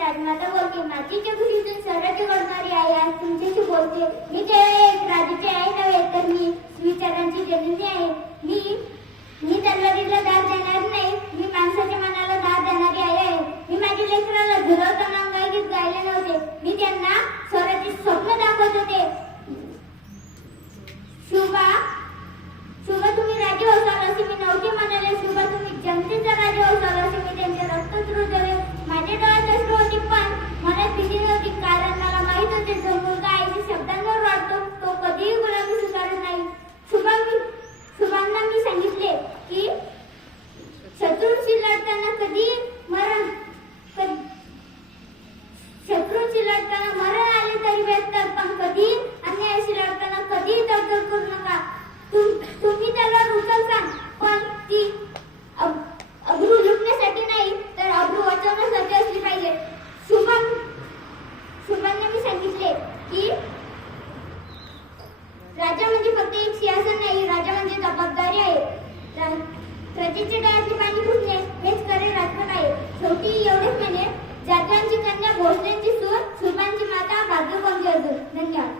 राजमाता बोलते. मातीच्या घरीतून स्वराज्य घडणारी आई आज तुमच्याशी बोलते. मी केवळ एक राजाची आई नव्हे तर मी विचारांची जननी आहे. मी तलवारीला दाद देणार नाही. मी माणसाच्या मनाला दाद देणारी आई आहे. मी माझ्या लेकराला झुलवताना अंगाई गीत गायले नव्हते. मी त्यांना स्वराचे स्वप्न दाखवत होते. शुभा तुम्ही राजे होसाल असे मी नव्हते म्हणाले. शुभा तुम्ही जनतेचा राजा होसाल असे मी त्यांचे रक्त रुजवले. माझ्या डोळ्यात अश्रू होते पण मनात भीती नव्हती, कारण मला माहित होते जो मुलगा आईच्या शब्दांवर वाढतो तो कधीही गुलामी स्वीकारत नाही. शुभांना मी सांगितले की शत्रूंशी लढताना मरण आले तरी बेहतर, पण कधी अन्यायाशी लढताना कधीही तडजोड करू नका. तुम्ही तलवार उचलता पण ती अब्रू लुटण्यासाठी नाही तर अब्रू वाचवण्यासाठी असली पाहिजे. शुभांना मी सांगितले की राजा म्हणजे फक्त एक सिंहासन नाही, राजा म्हणजे जबाबदारी आहे. प्रजेच्या डोळ्यातले पाणी पुसणे हेच खरे राजकारण आहे. शेवटी एवढेच म्हणे, जाधवांची कन्या भोसल्यांची सून, शुभांची माता भाग्यवंती अजून. धन्यवाद.